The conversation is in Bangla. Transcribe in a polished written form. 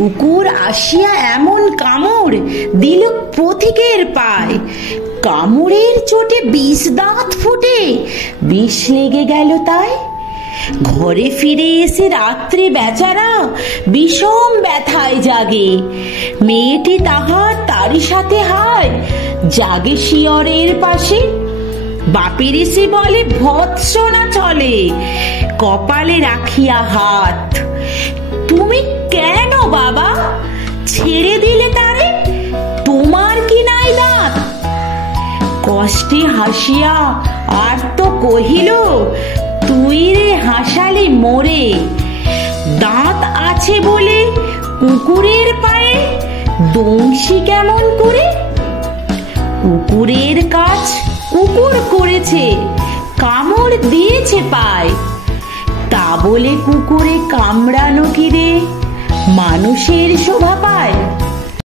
কুকুর আসিয়া এমন কামড় দিল পথিকের পায়, কামড়ের চোটে 20 দাঁত ফুটে বিষ লেগে গেল তাই। ঘরে ফিরে এসে রাত্রে বেচারা বিষম ব্যথায় জাগে, মেয়েটি তাহার তারই সাথে হায় জাগে শিয়রের পাশে। বাপের এসে বলে ভৎসনা চলে, কপালে রাখিয়া হাত, তুমি কেন বাবা ছেড়ে দিলে তারে, তোমার কি নাই দাঁত? কষ্টে হাসিয়া আর তো কহিল, তুই রে হাসালি মোরে, দাঁত আছে বলে কুকুরের পায়ে দংশি কেমন করে? কুকুরের কাজ কুকুর করেছে, কামড় দিয়েছে পায়, তা বলে কুকুরে কামড়ানো কি রে মানুষের শোভা পায়?